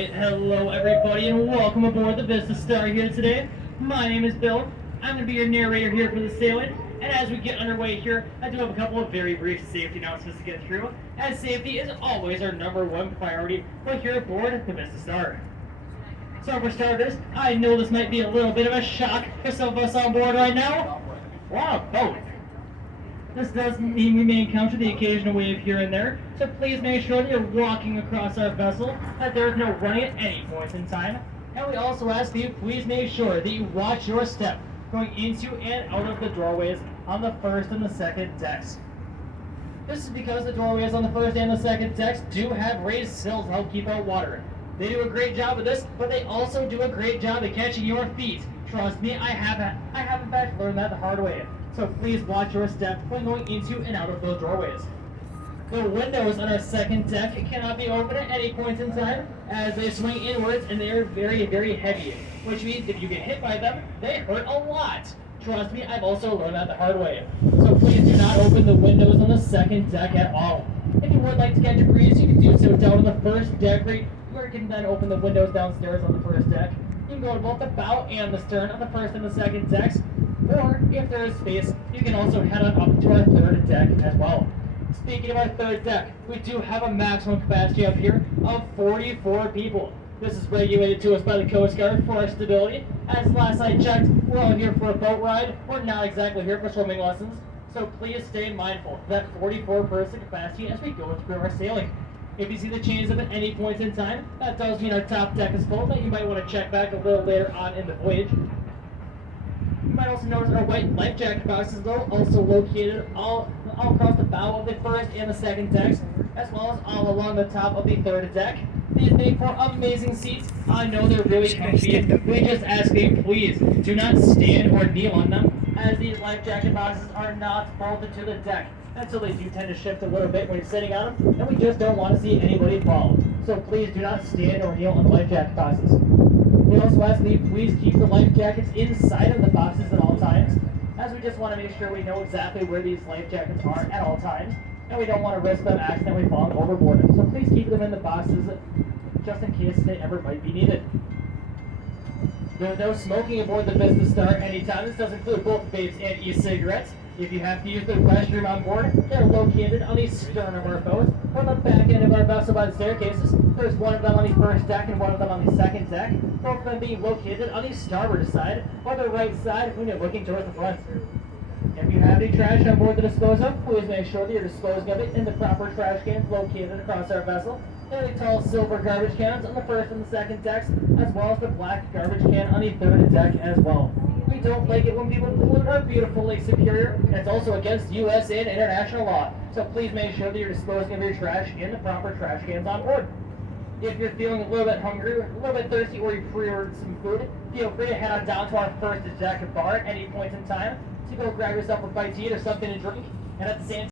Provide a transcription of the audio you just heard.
Alright, hello everybody and welcome aboard the Vista Star here today. My name is Bill. I'm going to be your narrator here for the sailing. And as we get underway here, I do have a couple of very brief safety announcements to get through, as safety is always our #1 priority here aboard the Vista Star. So for starters, I know this might be a little bit of a shock for some of us on board right now. Wow, boat. This does mean we may encounter the occasional wave here and there, so please make sure that you're walking across our vessel, that there is no running at any point in time. And we also ask that you please make sure that you watch your step going into and out of the doorways on the first and the second decks. This is because the doorways on the first and the second decks do have raised sills to help keep out water. They do a great job of this, but they also do a great job at catching your feet. Trust me, I have in fact learned that the hard way. So please watch your step when going into and out of those doorways. The windows on our second deck cannot be opened at any point in time, as they swing inwards and they are very, very heavy, which means if you get hit by them, they hurt a lot. Trust me, I've also learned that the hard way. So please do not open the windows on the second deck at all. If you would like to catch a breeze, you can do so down on the first deck, or you can then open the windows downstairs on the first deck. You can go to both the bow and the stern on the first and the second decks, or if there is space, you can also head on up to our third deck as well. Speaking of our third deck, we do have a maximum capacity up here of 44 people. This is regulated to us by the Coast Guard for our stability. As last I checked, we're all here for a boat ride. We're not exactly here for swimming lessons. So please stay mindful of that 44-person capacity as we go through our sailing. If you see the change at any point in time, that does mean our top deck is full, that you might want to check back a little later on in the voyage. You might also notice our white life jacket boxes, though, also located all across the bow of the first and the second decks, as well as all along the top of the third deck. These make for amazing seats. I know they're really comfy. We just ask that you please do not stand or kneel on them, as these life jacket boxes are not bolted to the deck, and so they do tend to shift a little bit when you're sitting on them, and we just don't want to see anybody fall. So please do not stand or kneel on the life jacket boxes. We also ask that you please keep the life jackets inside of the boxes at all times, as we just want to make sure we know exactly where these life jackets are at all times, and we don't want to risk them accidentally falling overboard. So please keep them in the boxes just in case they ever might be needed. There's no smoking aboard the Vista Star anytime. This does include both vapes and e-cigarettes. If you have to use the restroom on board, they're located on the stern of our boat, or the back end of our vessel by the staircases. There's one of them on the first deck and one of them on the second deck, both of them being located on the starboard side, or the right side when you're looking towards the front. If you have any trash on board to dispose of, please make sure that you're disposing of it in the proper trash cans located across our vessel. There are the tall silver garbage cans on the first and the second decks, as well as the black garbage can on the third deck as well. We don't like it when people pollute our beautiful Lake Superior, and it's also against U.S. and international law. So please make sure that you're disposing of your trash in the proper trash cans on board. If you're feeling a little bit hungry, a little bit thirsty, or you pre-ordered some food, feel free to head on down to our first deck bar at any point in time to go grab yourself a bite to eat or something to drink, and at the same